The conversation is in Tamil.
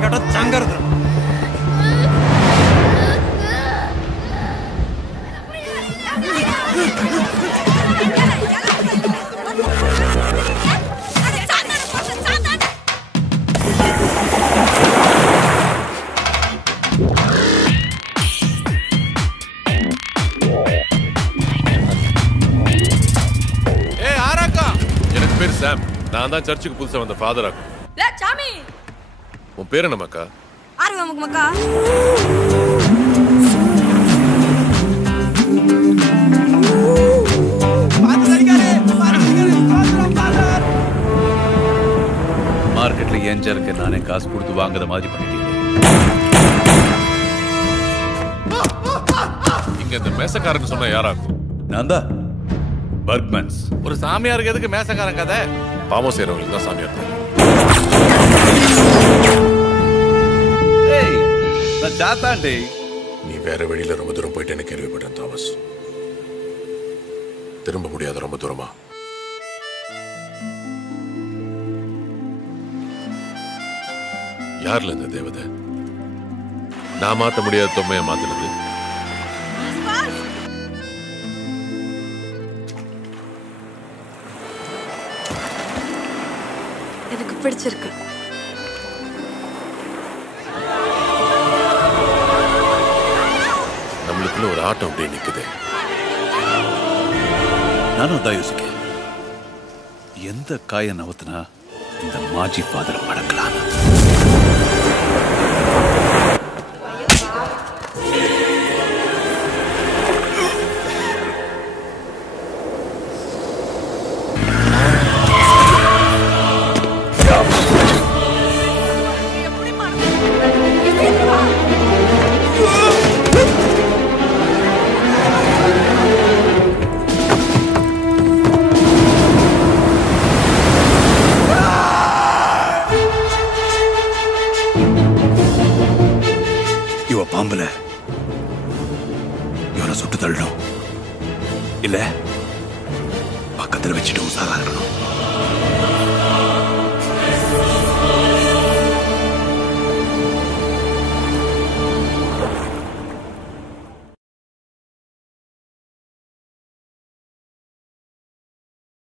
பேரம் கேட்டா சங்கருது. சாம், நான் தான் சர்ச்சுக்கு புதுசா வந்த ஃபாதர் ஆகும். சாமி, உன் பேர் என்ன மக்கா? ஆர்வம் மக்கா. மார்க்கெட்ல ஏஞ்சருக்கு நானே காசு கொடுத்து வாங்குற மாதிரி பண்ணிட்டீங்க. இங்க இந்த மேசக்காரன் சொன்ன யாராக்கும்? நான் தான் பர்க்மன்ஸ். ஒரு சாமியாருக்கு எதுக்கு மேசக்காரன் கதை? பாவம் செய்யறவங்களுக்கு தான் சாமியார். நான் சாத்தாண்டே. நீ வேற வழியில ரொம்ப தூரம் போயிட்டேன்னு கேள்விப்பட்டேன் தாமஸ். திரும்ப முடியாத ரொம்ப தூரமா? யார்ல இந்த தேவதை? நான் மாத்த முடியாத தொம்மைய மாத்தினது. எனக்கு பிடிச்சிருக்கு. நம்மளுக்குள்ள ஒரு ஆட்டம் அப்படியே நிக்குது. நானும் தான் யோசிக்கேன், எந்த காய நவத்தினா இந்த மாஜி ஃபாதரை மடக்கலாம். பாம்புல இவரை சுட்டு தள்ளணும் இல்ல